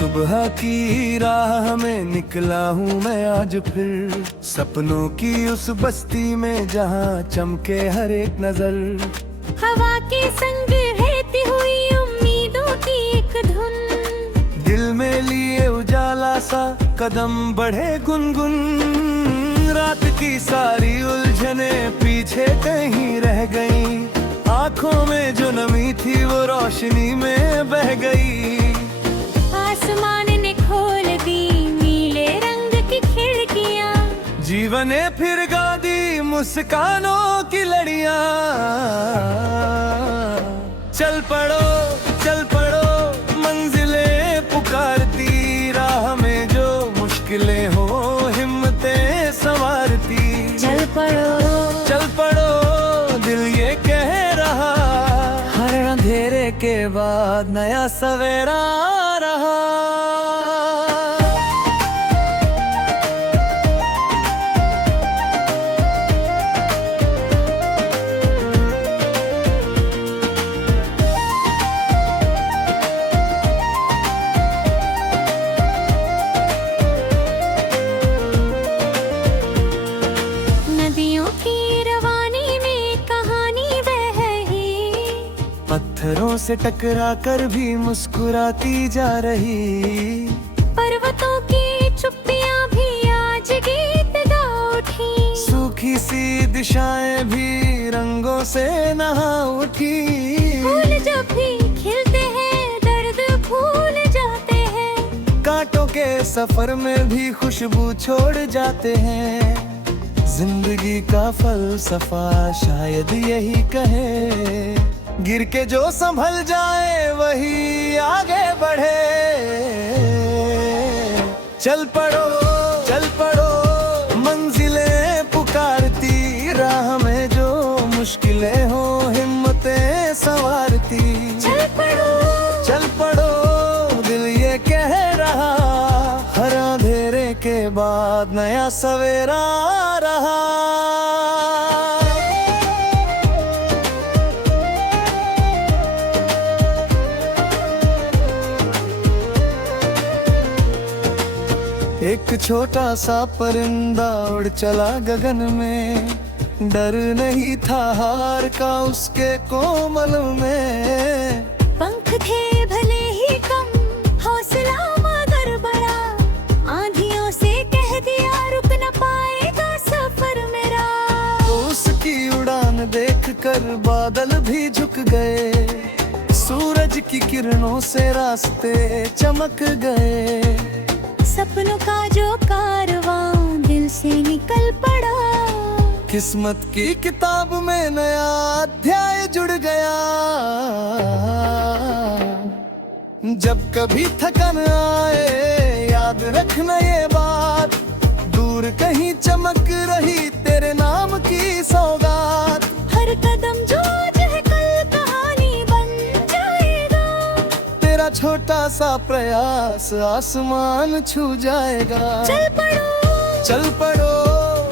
सुबह की राह में निकला हूँ मैं आज फिर, सपनों की उस बस्ती में जहाँ चमके हर एक नजर। हवा के संग बहती हुई उम्मीदों की एक धुन, दिल में लिए उजाला सा कदम बढ़े गुनगुन। रात की सारी उलझने पीछे कहीं रह गईं, आँखों में जो नमी थी वो रोशनी में बह गई। आसमान ने खोल दी नीले रंग की खिड़कियाँ, जीवन ने फिर गा दी मुस्कानों की लड़ियाँ। चल पड़ो मंजिलें पुकारती, राह में जो मुश्किलें हो हिम्मतें संवारती। चल पड़ो दिल ये कह रहा, हर अंधेरे के बाद नया सवेरा आ रहा। पत्थरों से टकरा कर भी मुस्कुराती जा रही, पर्वतों की चुप्पियां भी आज गीत गा उठी। सूखी सी दिशाएं भी रंगों से नहा उठी। फूल जब भी खिलते हैं दर्द भूल जाते हैं, कांटों के सफर में भी खुशबू छोड़ जाते हैं। जिंदगी का फलसफा शायद यही कहे, गिर के जो संभल जाए वही आगे बढ़े। चल पड़ो मंजिलें पुकारती, राह में जो मुश्किलें हो हिम्मतें संवारती। चल पड़ो दिल ये कह रहा, हर अंधेरे के बाद नया सवेरा आ रहा। एक छोटा सा परिंदा उड़ चला गगन में, डर नहीं था हार का उसके कोमल में। पंख थे भले ही कम हौसला मगर बड़ा, आंधियों से कह दिया रुक न पाएगा सफर मेरा। उसकी उड़ान देखकर बादल भी झुक गए, सूरज की किरणों से रास्ते चमक गए। सपनों का जो कारवां दिल से निकल पड़ा, किस्मत की किताब में नया अध्याय जुड़ गया। जब कभी थकन आए याद रखना ये बात, दूर कहीं चमक रही तेरे नाम की सौगात। हर कदम जो आज है कल कहानी बन जाएगा, तेरा छोटा सा प्रयास आसमान छू जाएगा। चल पड़ो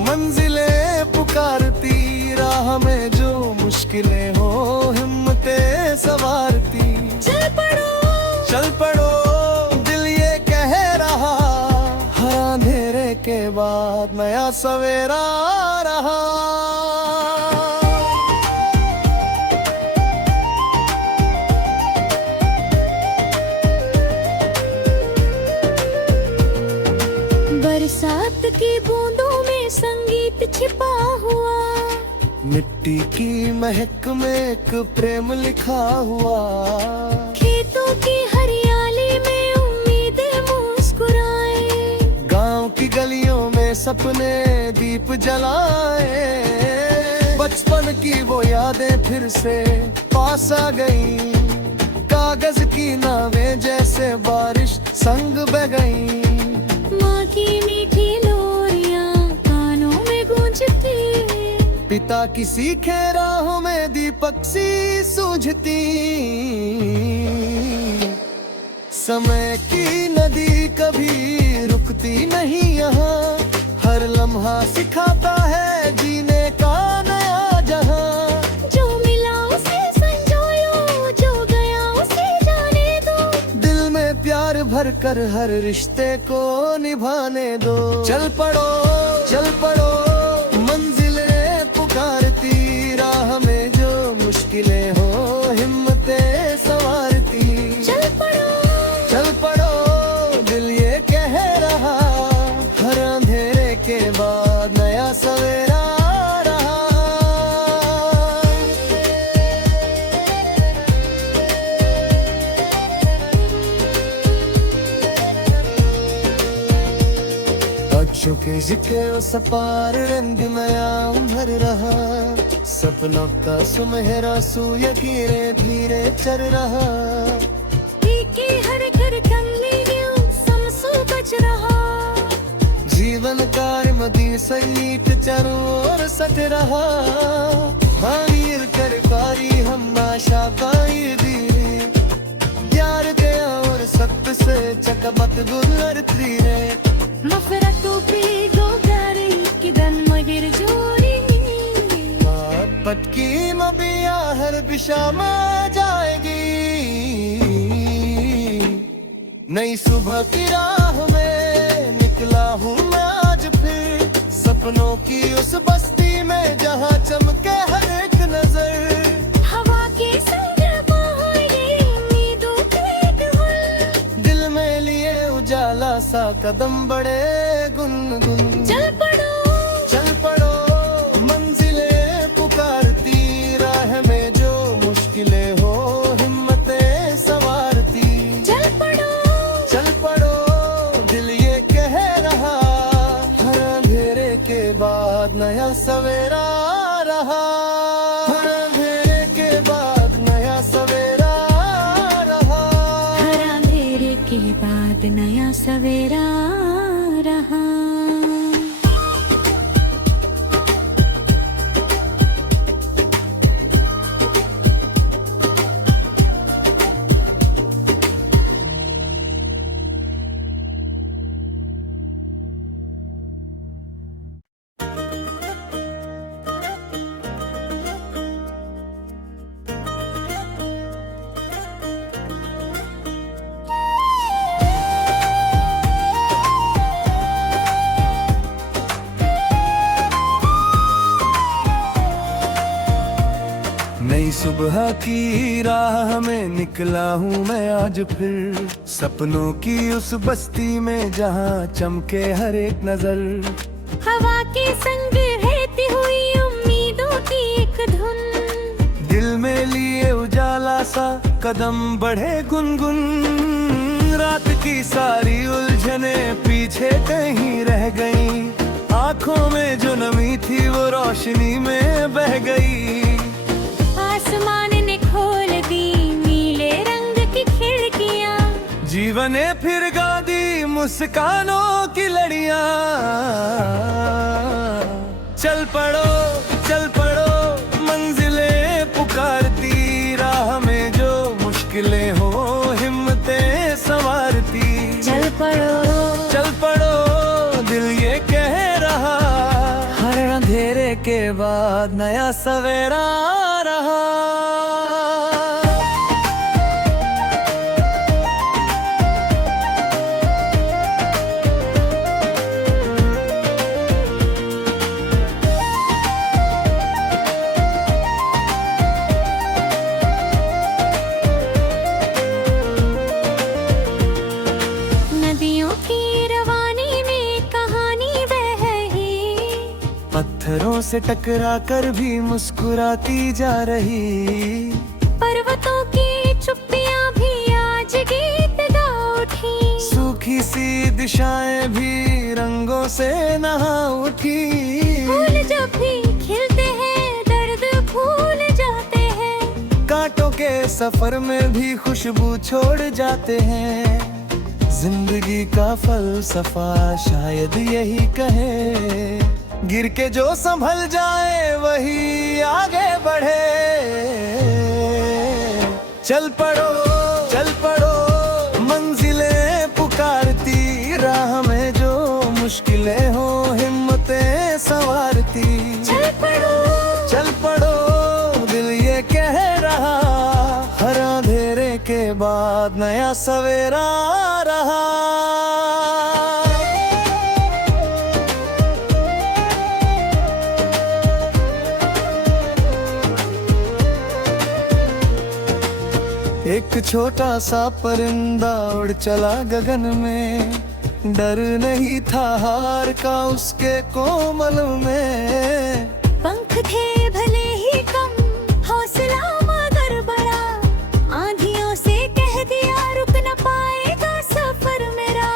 मंजिलें पुकारती, राह में जो मुश्किलें हो हिम्मतें संवारती। चल पड़ो दिल ये कह रहा, हर अंधेरे के बाद नया सवेरा आ रहा। बरसात की बूंदों में संगीत छिपा हुआ, मिट्टी की महक में एक प्रेम लिखा हुआ। खेतों की हरियाली में उम्मीदें मुस्कुराए, गांव की गलियों में सपने दीप जलाए। बचपन की वो यादें फिर से पास आ गईं, कागज की नावें जैसे बारिश संग बह गईं। माँ की मीठी लोरियां कानों में गूंजती, पिता की सीखे राहों में दीपक सी सूझती। समय की नदी कभी रुकती नहीं यहाँ, हर लम्हा सिखाता है जीने का नया जहाँ। जो मिला उसे संजो लो, जो गया उसे जाने दो। दिल में प्यार भर भर कर हर रिश्ते को निभाने दो। चल पड़ो मंजिलें पुकारती, राह में जो मुश्किलें हो हिम्मतें संवारती। चल पड़ो दिल ये कह रहा, हर अंधेरे के बाद नया सवेरा रहा। चुके जिके उस पार रंग नया उभर रहा, सपनों का सुनहरा सूरज धीरे चल रहा। की हर घर कमलियों समसू बज रहा, जीवन कार मदी संगीत चारों ओर सट रहा। हानिर कर पारी हम आशा पाई दी, यार गया और सत्य से चकमत गुजरती रे। मफरतों पे गोगारी की दन मगर जोरी, पटकी मबिया हर दिशा में जाएगी। नई सुबह की राह में निकला हूँ मैं आज फिर, सपनों की उस बस्ती में जहाँ चमके हर एक नजर। हवा के संग बहाएगी उम्मीदों के गुल, दिल में लिए उजाला सा कदम बढ़े गुनगुन। चल पड़ो मंजिलें पुकारती, राह में जो मुश्किलें हो हिम्मतें संवारती। चल पड़ो दिल ये कह रहा, हर अंधेरे के बाद नया सवेरा रहा। हर अंधेरे के बाद नया सवेरा रहा। हर अंधेरे के बाद नया सवेरा रहा। नई सुबह की राह में निकला हूँ मैं आज फिर, सपनों की उस बस्ती में जहाँ चमके हर एक नजर। हवा के संग रहती हुई उम्मीदों की एक धुन, दिल में लिए उजाला सा कदम बढ़े गुनगुन। रात की सारी उलझने पीछे कहीं रह गई, आंखों में जो नमी थी वो रोशनी में बह गई। आसमान ने खोल दी नीले रंग की खिड़कियाँ, जीवन ने फिर गा दी मुस्कानों की लड़ियाँ। चल पड़ो मंजिलें पुकारती, राह में जो मुश्किलें हो हिम्मतें संवारती। चल पड़ो दिल ये कह रहा, हर अंधेरे के बाद नया सवेरा रहा। नदियों की रवानी में कहानी बही, पत्थरों से टकरा कर भी मुस्कुराती जा रही। पर्वतों की चुप्पियां भी आज गीत गा उठी, सूखी सी दिशाएं भी रंगों से नहा उठी। फूल जब भी खिलते हैं दर्द भूल जाते हैं, कांटों के सफर में भी खुशबू छोड़ जाते हैं। जिंदगी का फलसफा शायद यही कहे, गिर के जो संभल जाए वही आगे बढ़े। चल पड़ो मंजिलें पुकारती, राह में जो मुश्किलें हो हिम्मतें संवारती। चल पड़ो दिल ये कह रहा, हर अंधेरे के बाद बाद नया सवेरा आ रहा। एक छोटा सा परिंदा उड़ चला गगन में, डर नहीं था हार का उसके कोमल में। पंख थे भले ही कम, हौसला मगर बड़ा, आंधियों से कह दिया रुक न पाएगा सफर मेरा।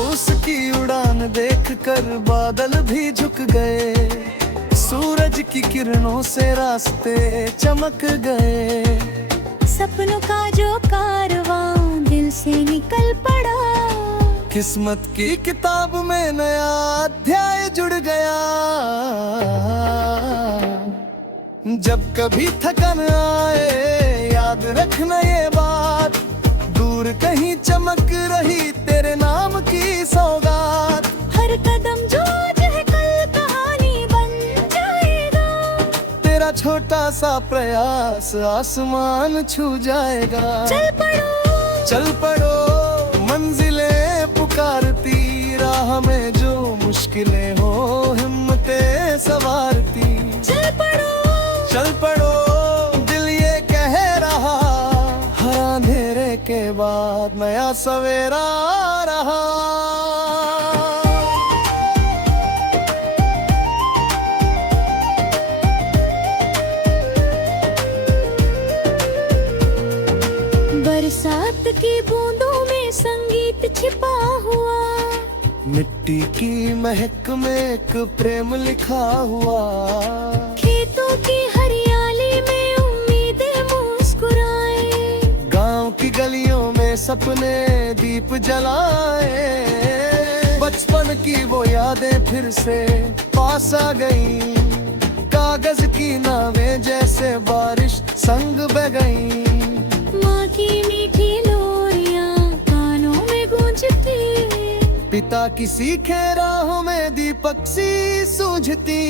उसकी उड़ान देख कर बादल भी झुक गए, सूरज की किरणों से रास्ते चमक गए। सपनों का जो कारवां दिल से निकल पड़ा, किस्मत की किताब में नया अध्याय जुड़ गया। जब कभी थकन आए याद रखना ये बात, दूर कहीं चमक रही तेरे नाम की सौगात। हर कदम जो आज है कल कहानी बन जाएगा, तेरा छोटा सा प्रयास आसमान छू जाएगा। चल पड़ो मंजिलें पुकारती, राह में जो मुश्किलें हो हिम्मतें संवारती। चल पड़ो दिल ये कह रहा, हर अंधेरे के बाद नया सवेरा आ रहा। बरसात की बूंदों में संगीत छिपा हुआ, मिट्टी की महक में एक प्रेम लिखा हुआ। खेतों की हरियाली में उम्मीदें मुस्कुराए, गांव की गलियों में सपने दीप जलाए। बचपन की वो यादें फिर से पास आ गई, कागज की नावें जैसे बारिश संग बह गई। माँ की मीठी लोरियां कानों में गूंजती, पिता की सीखे राहों में दीपक सी सूझती।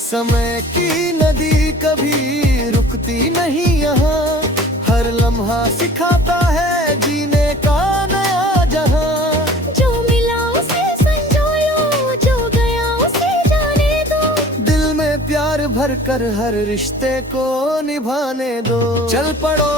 समय की नदी कभी रुकती नहीं यहाँ, हर लम्हा सिखाता है जीने का नया जहाँ। जो मिला उसे संजो लो, जो गया उसे जाने दो, दिल में प्यार भर कर हर रिश्ते को निभाने दो। चल पड़ो